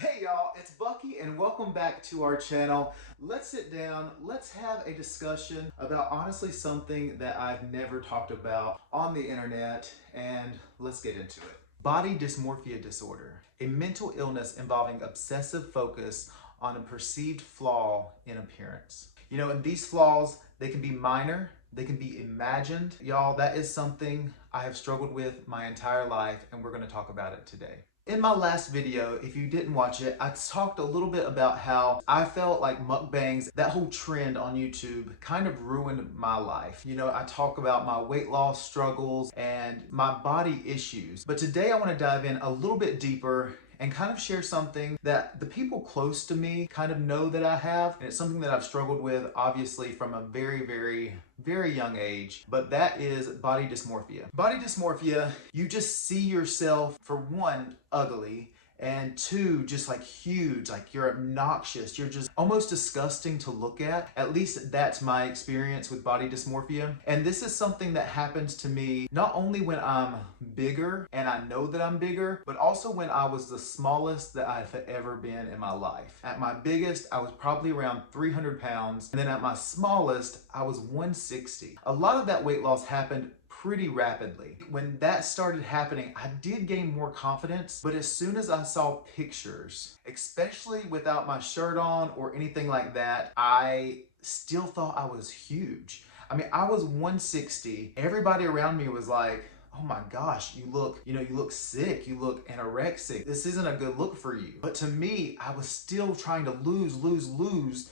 Hey y'all, it's Bucky and welcome back to our channel. Let's sit down, let's have a discussion about honestly something that I've never talked about on the internet, and let's get into it. Body dysmorphia disorder, a mental illness involving obsessive focus on a perceived flaw in appearance. And these flaws, they can be minor, they can be imagined. Y'all, that is something I have struggled with my entire life, and we're going to talk about it today. In my last video, if you didn't watch it, I talked a little bit about how I felt like mukbangs, that whole trend on YouTube, kind of ruined my life. I talk about my weight loss struggles and my body issues. But today I want to dive in a little bit deeper and kind of share something that the people close to me kind of know that I have. And it's something that I've struggled with, obviously, from a very young age, but that is body dysmorphia. Body dysmorphia, you just see yourself, for one, ugly, and two, just like huge, like you're obnoxious, you're just almost disgusting to look at. At least that's my experience with body dysmorphia. And this is something that happens to me not only when I'm bigger and I know that I'm bigger, but also when I was the smallest that I've ever been in my life. At my biggest, I was probably around 300 pounds. And then at my smallest, I was 160. A lot of that weight loss happened pretty rapidly. When that started happening, I did gain more confidence, but as soon as I saw pictures, especially without my shirt on or anything like that, I still thought I was huge. I mean, I was 160. Everybody around me was like, oh my gosh, you look sick, you look anorexic. This isn't a good look for you. But to me, I was still trying to lose,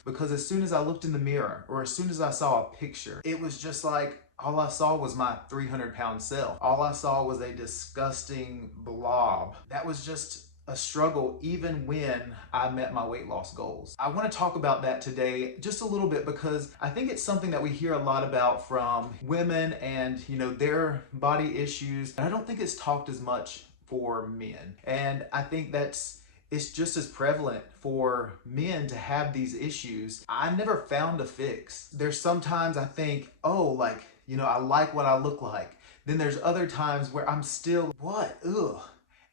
because as soon as I looked in the mirror or as soon as I saw a picture, it was just like, all I saw was my 300-pound self. All I saw was a disgusting blob. That was just a struggle even when I met my weight loss goals. I want to talk about that today just a little bit because I think it's something that we hear a lot about from women and their body issues. And I don't think it's talked as much for men. And I think it's just as prevalent for men to have these issues. I never found a fix. There's sometimes I think, I like what I look like. Then there's other times where I'm still, ugh.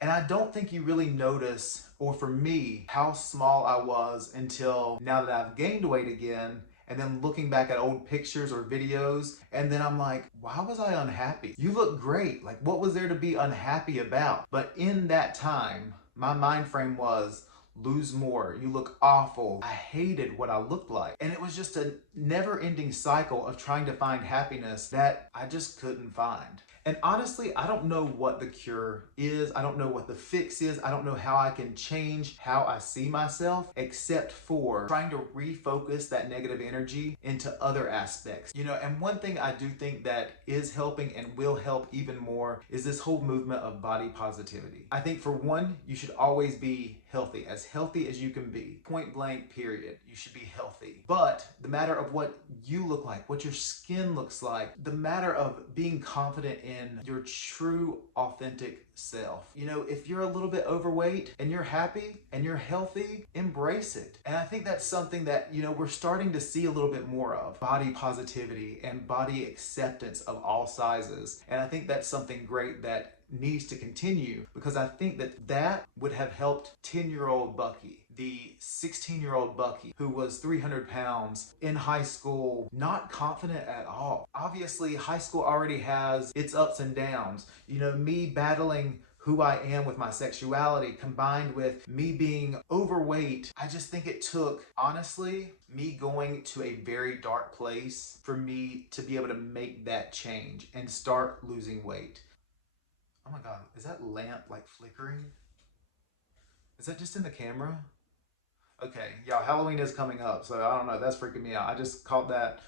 And I don't think you really notice, or for me, how small I was until now that I've gained weight again, and then looking back at old pictures or videos, and then I'm like, why was I unhappy? You look great. Like, what was there to be unhappy about? But in that time, my mind frame was, lose more, you look awful. I hated what I looked like. And it was just a never-ending cycle of trying to find happiness that I just couldn't find. And honestly, I don't know what the cure is. I don't know what the fix is. I don't know how I can change how I see myself, except for trying to refocus that negative energy into other aspects. And one thing I do think that is helping and will help even more is this whole movement of body positivity. I think for one, you should always be healthy as you can be. Point blank, period. You should be healthy. But the matter of what you look like, what your skin looks like, the matter of being confident in your true, authentic self. If you're a little bit overweight and you're happy and you're healthy, embrace it. And I think that's something that, we're starting to see a little bit more of. Body positivity and body acceptance of all sizes. And I think that's something great that needs to continue, because I think that would have helped 10-year-old Bucky, the 16-year-old Bucky who was 300 pounds in high school, not confident at all. Obviously, high school already has its ups and downs. Me battling who I am with my sexuality combined with me being overweight. I just think it took, honestly, me going to a very dark place for me to be able to make that change and start losing weight. Oh my God, is that lamp like flickering? Is that just in the camera? Okay, y'all, Halloween is coming up, so I don't know, that's freaking me out. I just caught that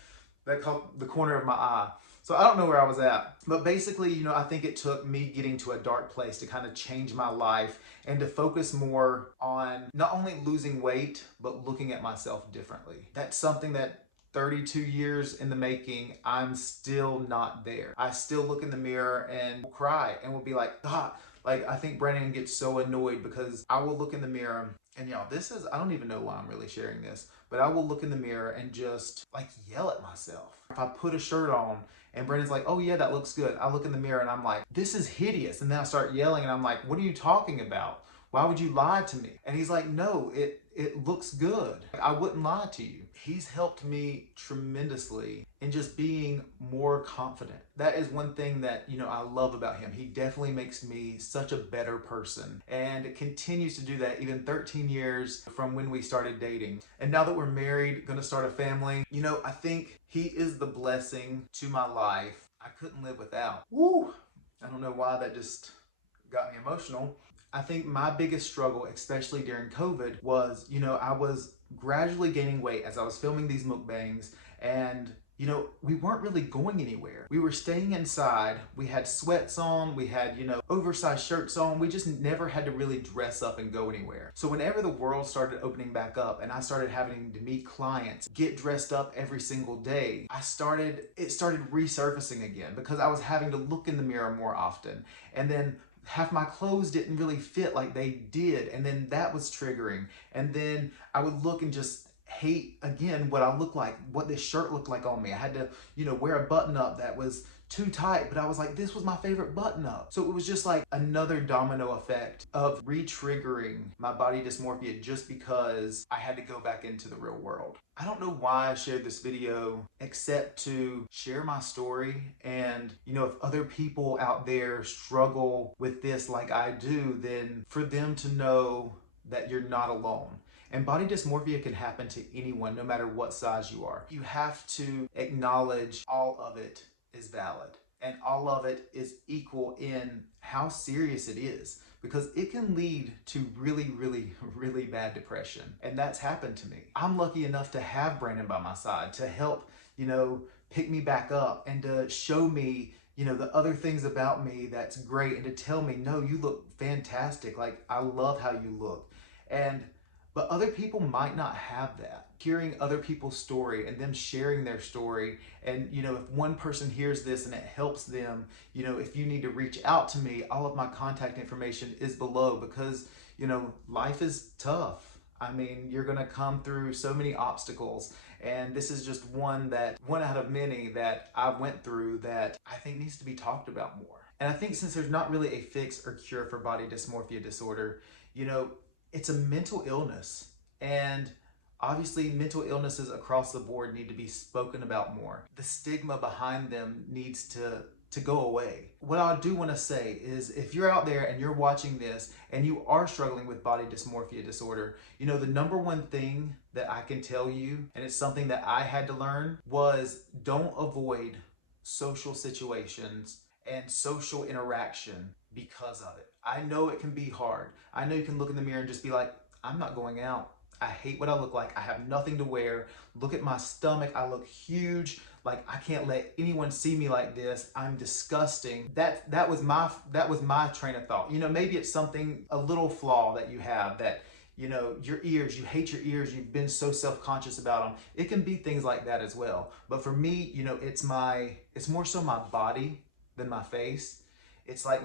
caught the corner of my eye. So I don't know where I was at. But basically, I think it took me getting to a dark place to kind of change my life and to focus more on not only losing weight, but looking at myself differently. That's something that 32 years in the making, I'm still not there. I still look in the mirror and will cry and will be like, I think Brandon gets so annoyed because I will look in the mirror and I don't even know why I'm really sharing this, but I will look in the mirror and just yell at myself. If I put a shirt on and Brandon's like, oh yeah, that looks good. I look in the mirror and I'm like, this is hideous. And then I start yelling and I'm like, what are you talking about? Why would you lie to me? And he's like, no, it looks good. I wouldn't lie to you. He's helped me tremendously in just being more confident. That is one thing that, I love about him. He definitely makes me such a better person, and continues to do that even 13 years from when we started dating. And now that we're married, gonna start a family, I think he is the blessing to my life I couldn't live without. Woo! I don't know why that just got me emotional. I think my biggest struggle, especially during COVID, was, I was gradually gaining weight as I was filming these mukbangs, and we weren't really going anywhere. We were staying inside. We had sweats on, we had, oversized shirts on. We just never had to really dress up and go anywhere. So whenever the world started opening back up and I started having to meet clients, get dressed up every single day, it started resurfacing again, because I was having to look in the mirror more often. And then half my clothes didn't really fit like they did, and then that was triggering. And then I would look and just hate again what I look like, what this shirt looked like on me. I had to, wear a button up that was too tight, but I was like, this was my favorite button up. So it was just like another domino effect of re-triggering my body dysmorphia, just because I had to go back into the real world. I don't know why I shared this video except to share my story, and if other people out there struggle with this like I do, then for them to know that you're not alone. And body dysmorphia can happen to anyone, no matter what size you are. You have to acknowledge all of it is valid, and all of it is equal in how serious it is, because it can lead to really, really, really bad depression. And that's happened to me. I'm lucky enough to have Brandon by my side to help, pick me back up, and to show me, the other things about me that's great, and to tell me, no, you look fantastic. Like, I love how you look. But other people might not have that. Hearing other people's story and them sharing their story, and if one person hears this and it helps them, if you need to reach out to me, all of my contact information is below, because life is tough. I mean, you're gonna come through so many obstacles, and this is just one out of many that I went through that I think needs to be talked about more. And I think since there's not really a fix or cure for body dysmorphia disorder, it's a mental illness, and obviously mental illnesses across the board need to be spoken about more. The stigma behind them needs to go away. What I do want to say is, if you're out there and you're watching this and you are struggling with body dysmorphia disorder, the number one thing that I can tell you, and it's something that I had to learn, was don't avoid social situations and social interaction because of it. I know it can be hard. I know you can look in the mirror and just be like, I'm not going out. I hate what I look like. I have nothing to wear. Look at my stomach. I look huge. Like, I can't let anyone see me like this. I'm disgusting. That was my train of thought. Maybe it's something, a little flaw that you have, that your ears, you hate your ears, you've been so self-conscious about them. It can be things like that as well. But for me, it's more so my body than my face. It's like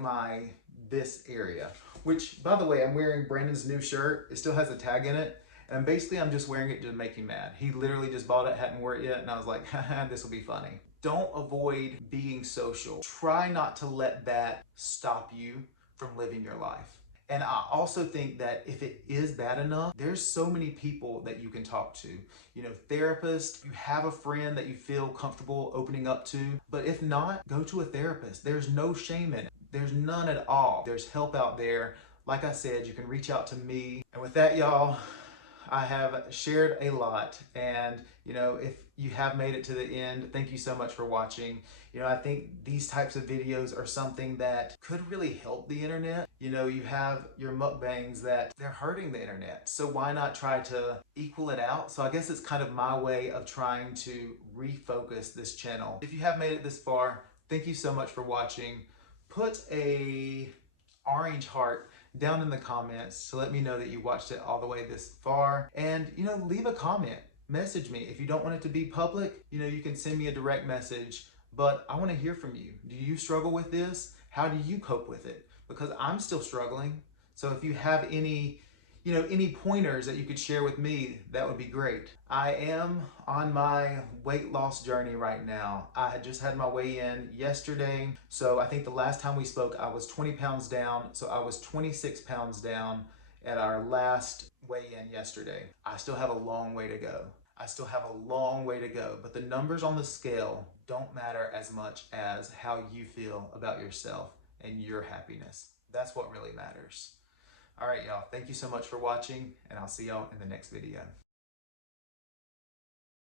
this area, which, by the way, I'm wearing Brandon's new shirt. It still has a tag in it. And basically, I'm just wearing it to make him mad. He literally just bought it, hadn't worn it yet, and I was like, haha, this will be funny. Don't avoid being social. Try not to let that stop you from living your life. And I also think that if it is bad enough, there's so many people that you can talk to. Therapists, you have a friend that you feel comfortable opening up to. But if not, go to a therapist. There's no shame in it. There's none at all. There's help out there. Like I said, you can reach out to me. And with that, y'all, I have shared a lot, and if you have made it to the end, thank you so much for watching. I think these types of videos are something that could really help the internet. You have your mukbangs that they're hurting the internet, so why not try to equal it out? So I guess it's kind of my way of trying to refocus this channel. If you have made it this far, thank you so much for watching. Put a orange heart down in the comments to let me know that you watched it all the way this far, and leave a comment, message me. If you don't want it to be public, you can send me a direct message, but I want to hear from you. Do you struggle with this? How do you cope with it? Because I'm still struggling. So if you have any any pointers that you could share with me, that would be great. I am on my weight loss journey right now. I had just had my weigh-in yesterday. So I think the last time we spoke, I was 20 pounds down. So I was 26 pounds down at our last weigh-in yesterday. I still have a long way to go. I still have a long way to go, but the numbers on the scale don't matter as much as how you feel about yourself and your happiness. That's what really matters. All right, y'all. Thank you so much for watching, and I'll see y'all in the next video.